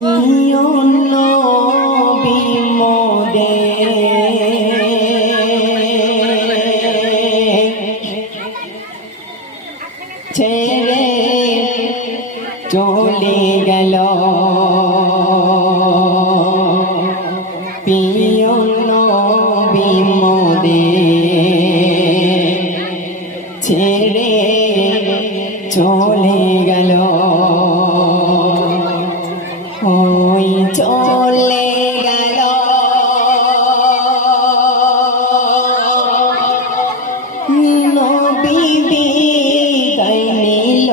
ছেড়ে চলে গেল প্রিয় নবী মোদের ছেড়ে চলে গেল ওই চলে গেল নবী বিদায় নিল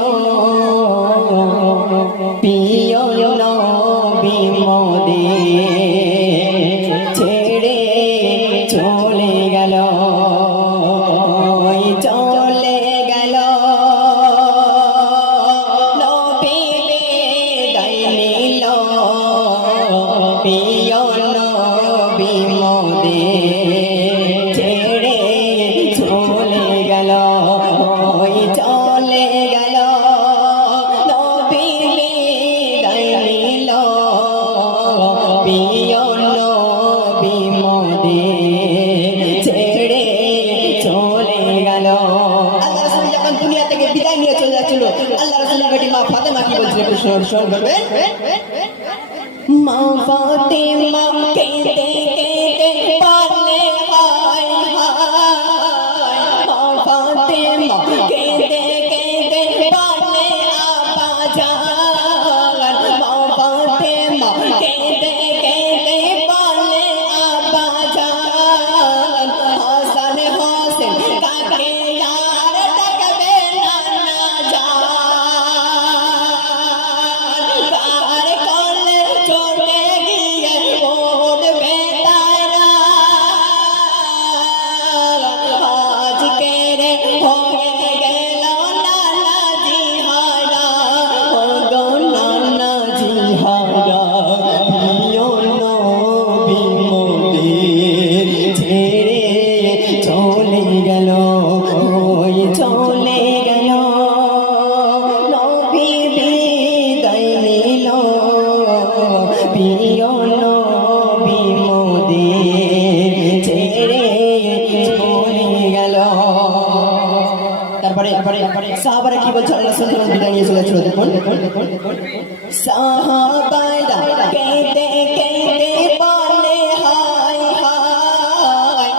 প্রিয় নবী মোদের ছেড়ে চলে গেল ওই চলে গেল নবী বিদায় নিল প্রিয় নবী মোদের ছেড়ে চলে গেল ওই চলে গেল নবী বিদায় নিল প্রিয় নবী মোদের ছেড়ে চলে গেল। আল্লাহ রাসূল যখন দুনিয়া থেকে বিদায় নিয়ে চলে যাচ্ছিল, আল্লাহ রাসূলের বেটি মা ফাতেমা কি বলছিল একটু শুনুন করবে। মা ফাতেমা কেঁদে কেঁদে পারলে হায় হায়, মা ফাতেমা কেঁদে কেঁদে পারলে আপা জান, মা ফাতেমা কেঁদে কেঁদে পারলে আপা জান, হাসান হোসেন কাকে আর দেখবে নানা জান, কার কোলে চলে গিয়ে পড়বে তারা, আজকে রে হয়ে গেল নানাজি হারা, ও গো নানাজি হারা, প্রিয় নবী মোদের ছেড়ে চলে গেল ওই চলে গেল নবী বিদায় নিল প্রিয় নবী মোদের ছেড়ে চলে গেল। তারপরে সাহাবারা কি বলছে, আল্লাহ রাসূল যখন বিদায় নিয়ে চলেছিল, দেখুন সাহাবারা কেঁদে কেঁদে বলে হায় হায়,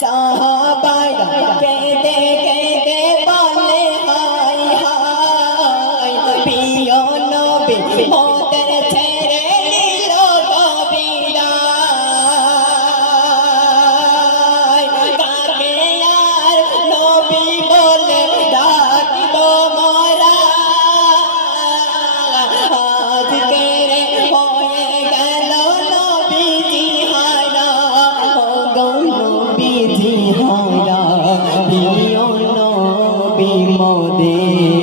সাহাবারা কেঁদে কেঁদে বলে হায় হায়, প্রিয় নবী মোদের ছেড়ে নিল গো বিদায়, কাকে আর নবী বলে ডাকিব মোরা, আজকে রে হয়ে গেল নবীজি হারা, ও গো নবীজি হারা, প্রিয় নবী মোদের